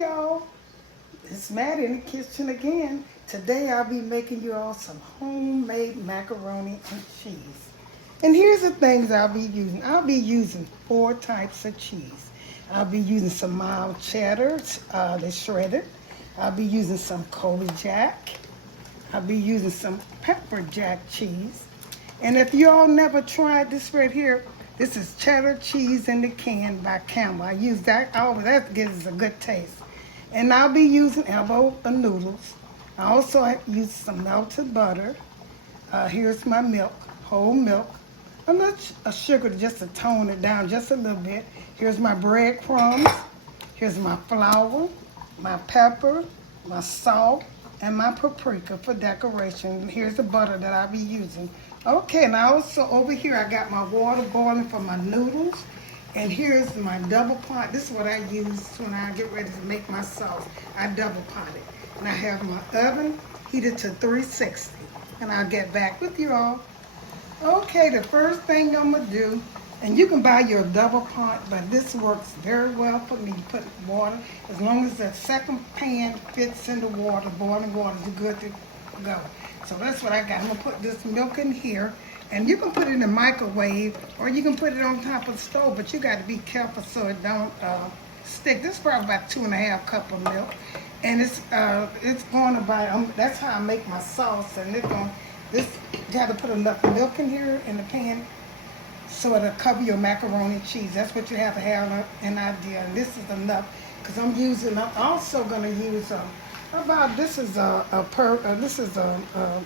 Y'all, it's Mattie in the kitchen again. Today I'll be making you all some homemade macaroni and cheese. And here's the things I'll be using. I'll be using 4 types of cheese. I'll be using some mild cheddar, that's shredded. I'll be using some Colby Jack. I'll be using some pepper jack cheese. And if you all never tried this right here, this is cheddar cheese in the can by Campbell. I use that, that gives a good taste. And I'll be using elbow noodles. I also use some melted butter. Here's my milk, whole milk. A little sugar just to tone it down just a little bit. Here's my breadcrumbs. Here's my flour, my pepper, my salt, and my paprika for decoration. Here's the butter that I'll be using. Okay, and I also over here I got my water boiling for my noodles. And here's my double pot. This is what I use when I get ready to make my sauce. I double pot it. And I have my oven heated to 360. And I'll get back with you all. Okay, the first thing I'm going to do, and you can buy your double pot, but this works very well for me. You put water, as long as the second pan fits in the water, boiling water, is good to go. So that's what I got. I'm going to put this milk in here. And you can put it in the microwave, or you can put it on top of the stove, but you got to be careful so it don't stick. This is probably about 2½ cups of milk, and it's going about. That's how I make my sauce, and you got to put enough milk in here in the pan so it'll cover your macaroni and cheese. That's what you have to have an idea. And this is enough because I'm also going to use this is a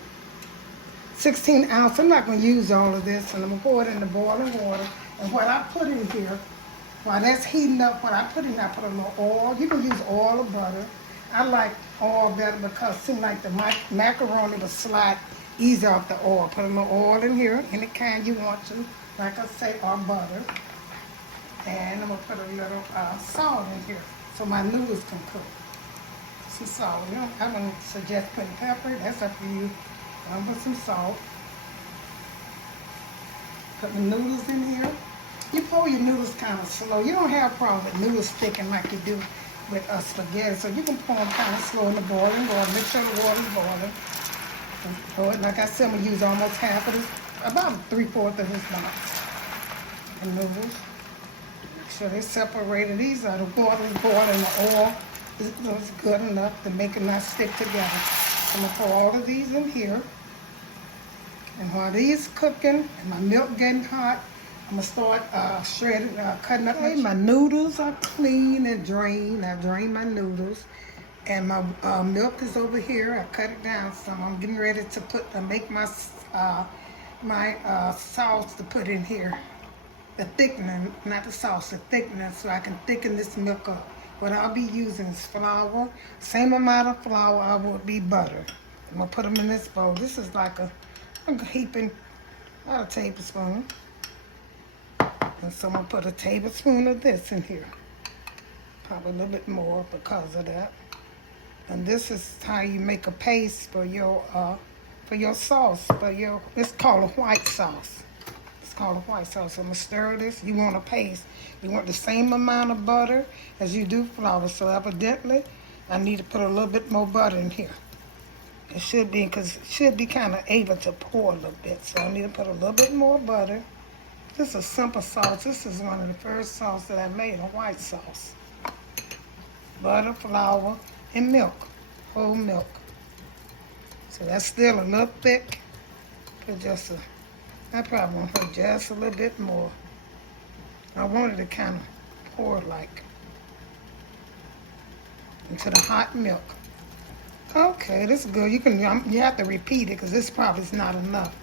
16 ounce. I'm not going to use all of this, and I'm going to pour it in the boiling water. And what I put in here, while that's heating up, what I put in, I put a little oil. You can use oil or butter. I like oil better because it seems like the macaroni will slide easy off the oil. Put a little oil in here, any kind you want to, like I say, or butter. And I'm going to put a little salt in here so my noodles can cook. Some salt. I don't suggest putting pepper. That's up to you. I'll put some salt. Put the noodles in here. You pour your noodles kind of slow. You don't have a problem with noodles sticking like you do with spaghetti. So you can pour them kind of slow in the boiling water. Make sure the water's boiling. And pour it. Like I said, I'm going to use almost half of this, about 3/4 of this box. The noodles. Make sure they're separated. These are the water's boiling, the oil is good enough to make it not stick together. I'm going to pour all of these in here. And while these cooking and my milk getting hot, I'm going to start cutting up my noodles are clean and drained. I drained my noodles. And my milk is over here. I cut it down some. I'm getting ready to make my sauce to put in here. The thickener, not the sauce, the thickener, so I can thicken this milk up. What I'll be using is flour, same amount of flour I would be butter. I'm going to put them in this bowl. This is like I'm heaping about a tablespoon. And so I'm going to put a tablespoon of this in here. Probably a little bit more because of that. And this is how you make a paste for your sauce. It's called a white sauce. Called a white sauce. I'm going to stir this. You want a paste. You want the same amount of butter as you do flour. So evidently, I need to put a little bit more butter in here. It should be, because it should be kind of able to pour a little bit. So I need to put a little bit more butter. This is a simple sauce. This is one of the first sauce that I made, a white sauce. Butter, flour, and milk. Whole milk. So that's still a little thick. Put just I probably want to put just a little bit more. I wanted to kind of pour like into the hot milk. Okay, this is good. You have to repeat it because this probably is not enough.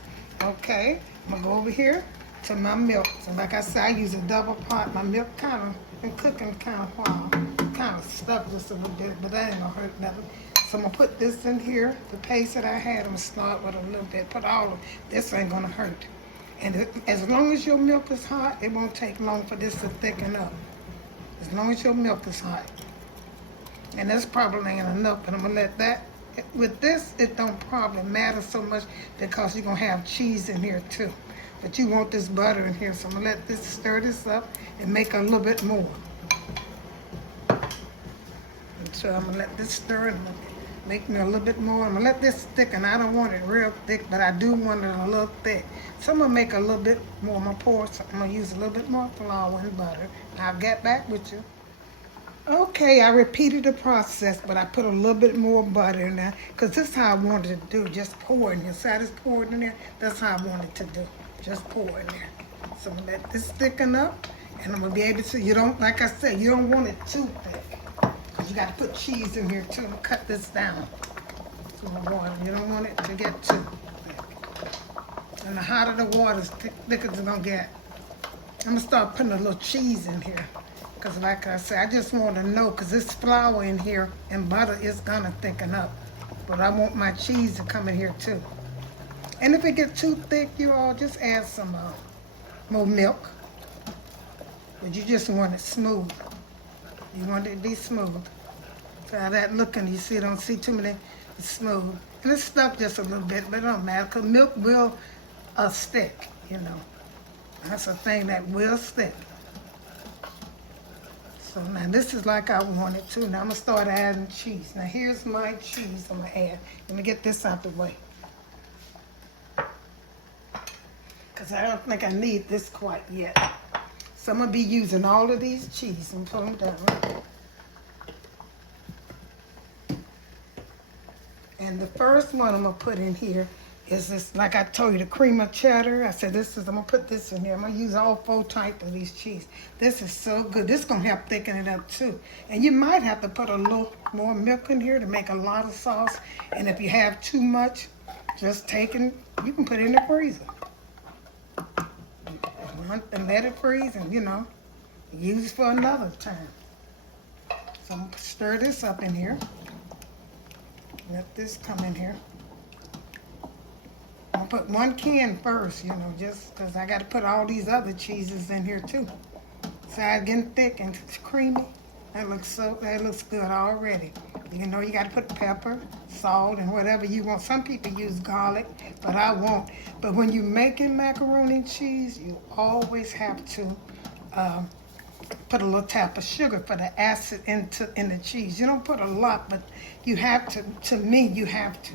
Okay, I'm gonna go over here to my milk. So like I said, I use a double pot. My milk kind of been cooking kind of while. Kind of stuck just a little bit, but that ain't gonna hurt nothing. So I'm gonna put this in here. The paste that I had, I'm gonna start with a little bit. Put all of this, ain't gonna hurt. And as long as your milk is hot, it won't take long for this to thicken up. As long as your milk is hot. And that's probably ain't enough, but I'm gonna let that, with this, it don't probably matter so much because you're gonna have cheese in here too. But you want this butter in here, so I'm gonna stir this up and make a little bit more. So I'm gonna let this stir and make me a little bit more. I'm gonna let this thicken. I don't want it real thick, but I do want it a little thick. So I'm gonna make a little bit more. I'm gonna pour some, I'm gonna use a little bit more flour and butter. I'll get back with you. Okay, I repeated the process, but I put a little bit more butter in there because this is how I wanted to do. Just pour in here. So I just pour it in there. That's how I wanted to do. Just pour in there. So I'm gonna let this thicken up, and I'm gonna be able to. You don't, like I said, you don't want it too thick because you got to put cheese in here too. Cut this down to the water. You don't want it to get too thick. And the hotter the water, the thicker it's gonna get. I'm gonna start putting a little cheese in here. Because like I said, I just want to know, because this flour in here and butter is going to thicken up. But I want my cheese to come in here too. And if it gets too thick, you all just add some more milk. But you just want it smooth. You want it to be smooth. So how that looking, you see, don't see too many, it's smooth. And it's stuck just a little bit, but it don't matter, because milk will stick, you know. That's a thing that will stick. So now this is like I want it to. Now I'm gonna start adding cheese. Now here's my cheese I'm gonna add. Let me get this out the way. Because I don't think I need this quite yet. So I'm gonna be using all of these cheese and put them down. And the first one I'm gonna put in here is this, like I told you, the cream of cheddar. I said I'm gonna put this in here. I'm gonna use all 4 types of these cheese. This is so good. This is gonna help thicken it up too. And you might have to put a little more milk in here to make a lot of sauce. And if you have too much, just take it, you can put it in the freezer. And let it freeze and, you know, use it for another time. So I'm gonna stir this up in here. Let this come in here. I'll put 1 can first, you know, just because I got to put all these other cheeses in here too. So it's getting thick and creamy. That looks good already. You know, you got to put pepper, salt, and whatever you want. Some people use garlic, but I won't. But when you're making macaroni and cheese, you always have to put a little tap of sugar for the acid in the cheese. You don't put a lot, but you have to me, you have to.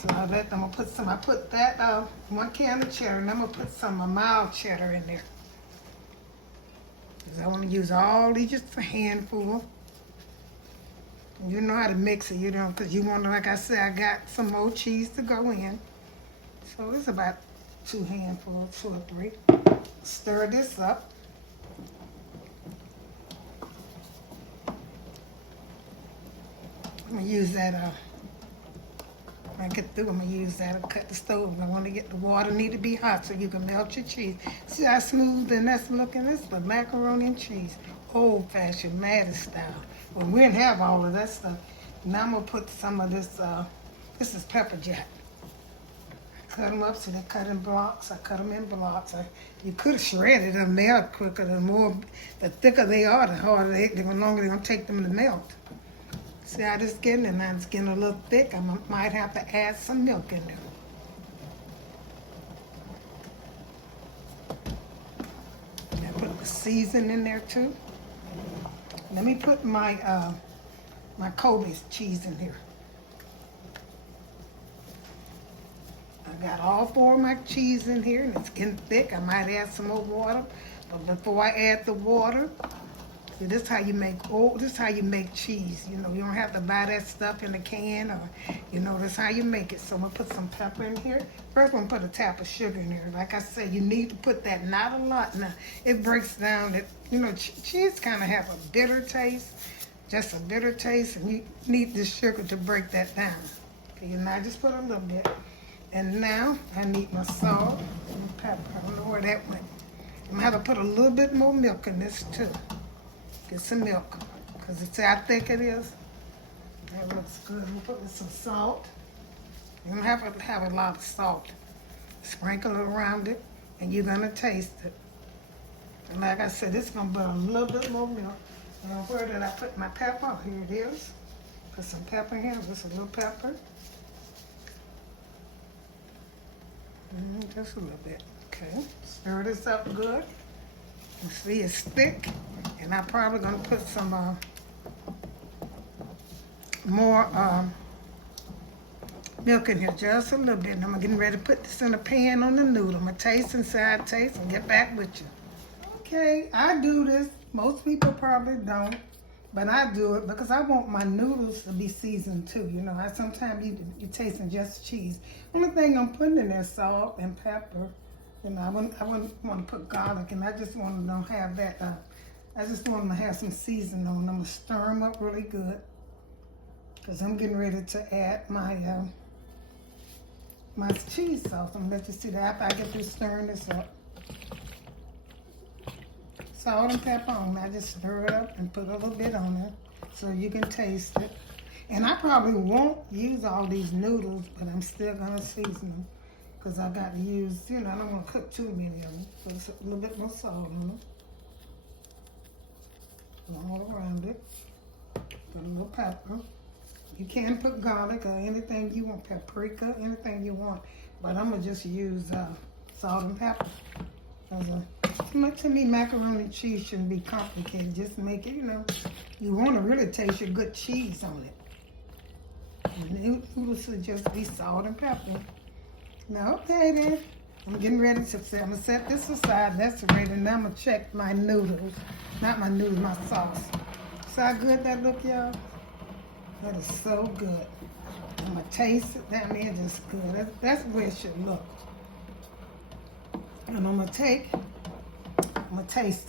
So I'm gonna put some, I put that 1 can of cheddar, and I'm gonna put some mild cheddar in there. Because I want to use all these, just a handful. And you know how to mix it, you know, because you want to, like I said, I got some more cheese to go in. So it's about 2 handfuls, 2 or 3. Stir this up. I'm gonna use that, when I get through, I'm gonna use that and cut the stove. I want to get the water need to be hot so you can melt your cheese. See how smooth and that's looking? This is the macaroni and cheese, old-fashioned Mattie style. Well, we didn't have all of that stuff. Now I'm gonna put some of this. This is pepper jack. Cut them up so they cut in blocks. I cut them in blocks. You could have shredded them, melt quicker. The thicker they are, the harder the longer they're gonna take them to melt. See how this is getting, and now it's getting a little thick. I might have to add some milk in there. And I put the seasoning in there too. Let me put my my Colby cheese in here. I got all 4 of my cheese in here, and it's getting thick. I might add some more water, but before I add the water, see, this is how you make cheese. You know, you don't have to buy that stuff in a can, or, you know, that's how you make it. So I'm gonna put some pepper in here. First, I'm gonna put a tap of sugar in there. Like I said, you need to put that, not a lot. Now, it breaks down that, you know, cheese kind of have a bitter taste, just a bitter taste, and you need the sugar to break that down. Okay, and I just put a little bit. And now, I need my salt and pepper. I don't know where that went. I'm gonna have to put a little bit more milk in this too. Get some milk, because it's how thick it is. That looks good. I'm putting some salt. You don't have to have a lot of salt. Sprinkle it around it, and you're gonna taste it. And like I said, it's gonna put a little bit more milk. Now, where did I put my pepper? Here it is. Put some pepper here, just a little pepper. Just a little bit. Okay, stir this up good. You see it's thick, and I'm probably gonna put some more milk in here, just a little bit. And I'm getting ready to put this in a pan on the noodle. I'm going to taste and side taste and get back with you. Okay, I do this. Most people probably don't. But I do it because I want my noodles to be seasoned too. You know, sometimes you tasting just cheese. Only thing I'm putting in there is salt and pepper. You know, I wouldn't want to put garlic, and I just want to have that. I just want to have some seasoning on them. I'm gonna stir them up really good because I'm getting ready to add my my cheese sauce. I'm gonna let you see that after I get through stirring this up. Salt and pepper on. I just stir it up and put a little bit on it so you can taste it. And I probably won't use all these noodles, but I'm still gonna season them because I got to use, you know, I don't want to cook too many of them. So it's a little bit more salt on them. All around it. Put a little pepper. You can put garlic or anything you want, paprika, anything you want. But I'm gonna just use salt and pepper. To me, macaroni and cheese shouldn't be complicated. Just make it, you know, you want to really taste your good cheese on it. And the noodles should just be salt and pepper. Now, okay then, I'm getting ready to set. I'm going to set this aside. That's ready. Now I'm going to check my noodles. Not my noodles, my sauce. See how good that look, y'all? That is so good. I'm going to taste it down there, just good. That's the way it should look. And I'm going to taste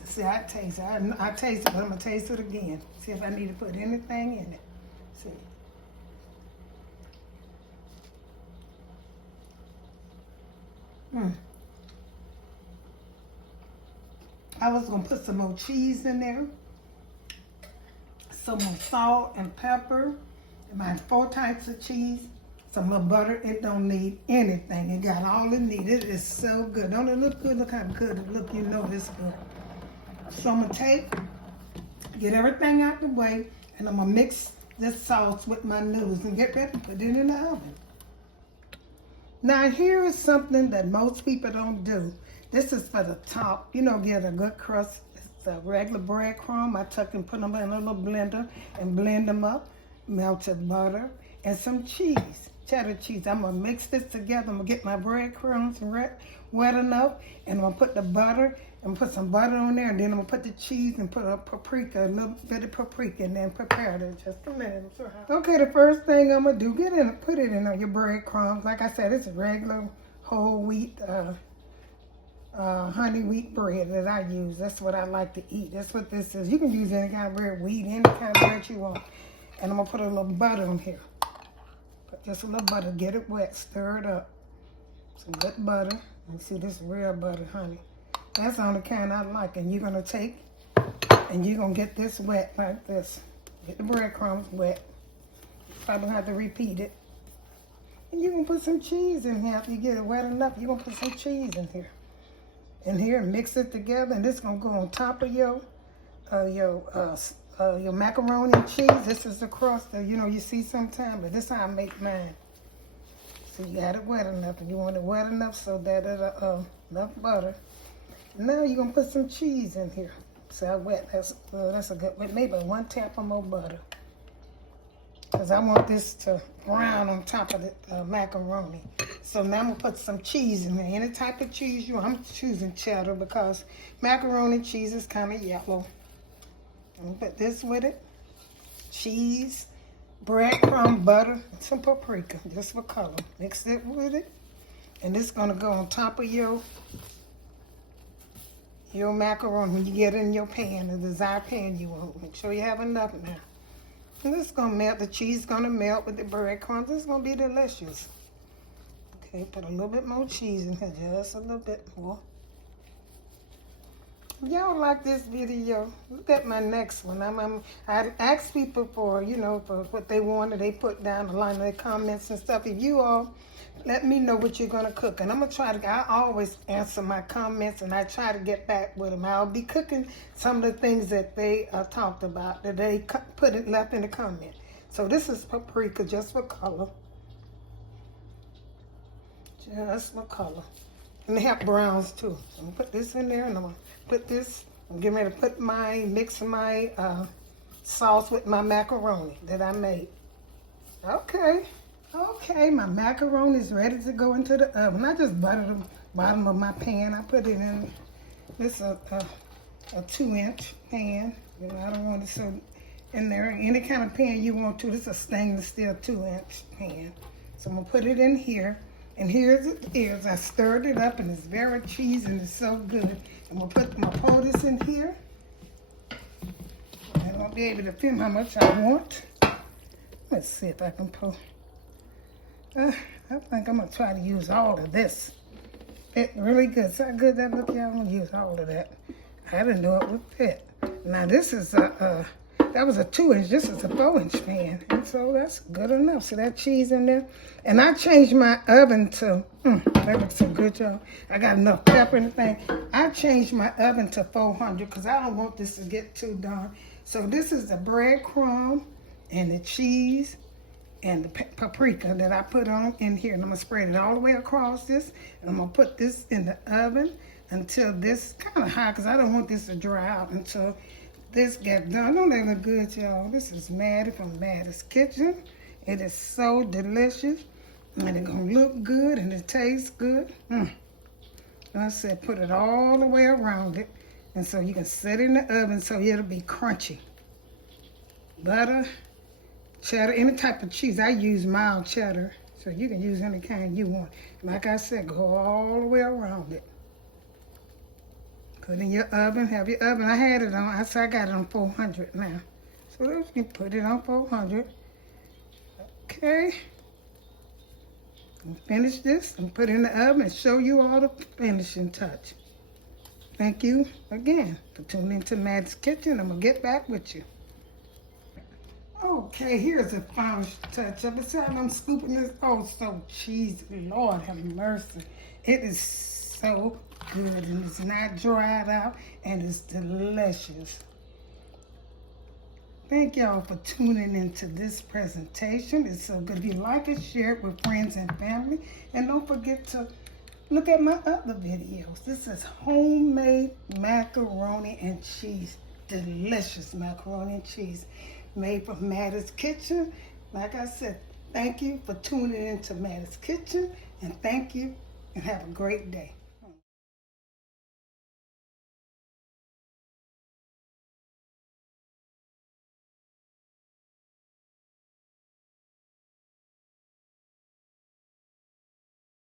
it. See, I taste it. I taste it, but I'm going to taste it again. See if I need to put anything in it. See. I was going to put some more cheese in there. Some more salt and pepper. My 4 types of cheese. Some little butter. It don't need anything. It got all it needs. It is so good. Don't it look good? Look how good it look. You know it's good. So I'm going to get everything out the way, and I'm going to mix this sauce with my noodles and get ready to put it in the oven. Now here is something that most people don't do. This is for the top. You know, get a good crust. It's a regular breadcrumb. I tuck and put them in a little blender and blend them up. Melted butter and some cheese. Cheddar cheese. I'm going to mix this together. I'm going to get my breadcrumbs wet enough, and I'm going to put the butter and put some butter on there, and then I'm going to put the cheese and put a paprika, a little bit of paprika, and then prepare it in just a minute. Okay, the first thing I'm going to do, put it in your breadcrumbs. Like I said, it's a regular whole wheat, honey wheat bread that I use. That's what I like to eat. That's what this is. You can use any kind of bread, wheat, any kind of bread you want. And I'm going to put a little butter on here. Put just a little butter. Get it wet. Stir it up. Some good butter. And see, this real butter, honey. That's the only kind I like. And you're going to take, and you're going to get this wet like this. Get the breadcrumbs wet. Probably have to repeat it. And you're going to put some cheese in here. After you get it wet enough, you're going to put some cheese in here. And mix it together. And this is going to go on top of your macaroni and cheese. This is the crust that, you know, you see sometimes, but this is how I make mine. So you got it wet enough, and you want it wet enough so that it'll, enough butter. Now you're going to put some cheese in here. See how wet? That's a good, maybe 1 tablespoon more butter. Because I want this to brown on top of the macaroni. So now I'm going to put some cheese in there. Any type of cheese you want. I'm choosing cheddar because macaroni cheese is kind of yellow. I'm going to put this with it. Cheese, breadcrumb, butter, and some paprika, just for color. Mix it with it. And this is going to go on top of your macaroni when you get it in your pan, the desired pan you want. Make sure you have enough now. And this is going to melt. The cheese is going to melt with the breadcrumbs. This is going to be delicious. Okay, put a little bit more cheese in here, just a little bit more. Y'all like this video? Look at my next one. I ask people for, you know, for what they wanted. They put down the line of their comments and stuff. If you all let me know what you're going to cook. And I'm going to try to, I always answer my comments, and I try to get back with them. I'll be cooking some of the things that they talked about, that they left in the comment. So this is paprika, just for color. Just for color. And they have browns too. So I'm going to put this in there, and I'm going to put this, I'm getting ready to mix my sauce with my macaroni that I made. Okay. Okay, my macaroni is ready to go into the oven. I just buttered the bottom of my pan. I put it in this a 2-inch pan. You know, I don't want it so in there. Any kind of pan you want to. This is a stainless steel 2-inch pan. So I'm gonna put it in here. And here it is. I stirred it up and it's very cheesy and it's so good. I'm gonna pour this in here. And I'll be able to film how much I want. Let's see if I can pour. I think I'm gonna try to use all of this. It's really good. It's so good that look, y'all. I'm gonna use all of that. I didn't know it would fit. Now this is that was a 2-inch. This is a 4-inch pan, and so that's good enough. See that cheese in there? And I changed my oven to. That looks so good, y'all. I got enough pepper and everything. I changed my oven to 400 because I don't want this to get too done. So this is the breadcrumb and the cheese and the paprika that I put on in here. And I'm going to spread it all the way across this. And I'm going to put this in the oven until this kind of hot because I don't want this to dry out until this gets done. Don't they look good, y'all? This is Mattie from Mattie's Kitchen. It is so delicious. And it's going to look good and it tastes good. I said put it all the way around it. And so you can set it in the oven so it'll be crunchy. Butter, cheddar, any type of cheese. I use mild cheddar, so you can use any kind you want. Like I said, go all the way around it. Put in your oven, have your oven. I had it on, I got it on 400 now. So let's put it on 400. Okay. And finish this and put it in the oven and show you all the finishing touch. Thank you again for tuning into Mattie's Kitchen. I'm going to get back with you. Okay, here's the final touch of it. See how I'm scooping this? Oh, so cheesy. Lord have mercy. It is so good and it's not dried out and it's delicious. Thank y'all for tuning into this presentation. It's so good. If you like it, share it with friends and family. And don't forget to look at my other videos. This is homemade macaroni and cheese. Delicious macaroni and cheese made from Mattie's Kitchen. Like I said, thank you for tuning into Mattie's Kitchen. And thank you and have a great day.